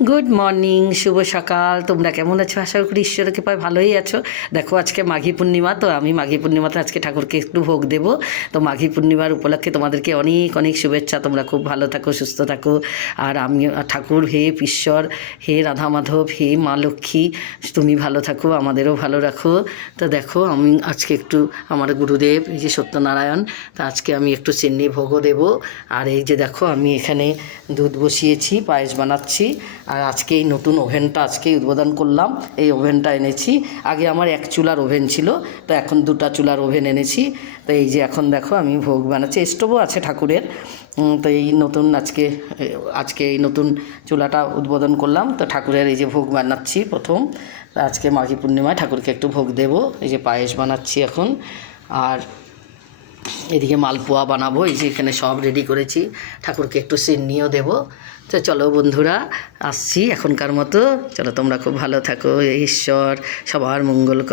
Good morning, শুভ সকাল। তোমরা কেমন আছো? আশা করি ঈশ্বরের কৃপায় ভালোই আছো। দেখো আজকে মাঘী পূর্ণিমা, তো আমি মাঘী পূর্ণিমাতে আজকে ঠাকুরকে একটু ভোগ দেবো। তো মাঘী পূর্ণিমার উপলক্ষে তোমাদেরকে অনেক অনেক শুভেচ্ছা। তোমরা খুব ভালো থাকো, সুস্থ থাকো। আর আমি ঠাকুর, হে ঈশ্বর, হে রাধা মাধব, হে মা লক্ষ্মী, তুমি ভালো থাকো, আমাদেরও ভালো রাখো। তো দেখো আমি আজকে একটু আমার গুরুদেব এই যে সত্যনারায়ণ, তা আজকে আমি একটু চিন্নি ভোগও দেবো। আর এই যে দেখো আমি এখানে দুধ বসিয়েছি, পায়েস বানাচ্ছি। আর আজকে এই নতুন ওভেনটা আজকেই উদ্বোধন করলাম। এই ওভেনটা এনেছি, আগে আমার এক চুলার ওভেন ছিল, তো এখন দুটা চুলার ওভেন এনেছি। তো এই যে এখন দেখো আমি ভোগ বানাচ্ছি, স্টোভও আছে ঠাকুরের। তো এই নতুন আজকে এই নতুন চুলাটা উদ্বোধন করলাম, তো ঠাকুরের এই যে ভোগ বানাচ্ছি প্রথম। আজকে মাঘী পূর্ণিমায় ঠাকুরকে একটু ভোগ দেবো। এই যে পায়েস বানাচ্ছি এখন, আর এদিকে মালপোয়া বানাবো। এই যে এখানে সব রেডি করেছি, ঠাকুরকে একটু চিনিও দেবো। তো চলো বন্ধুরা, আসছি এখনকার মতো। চলো তোমরা খুব ভালো থাকো, ঈশ্বর সবার মঙ্গল করো।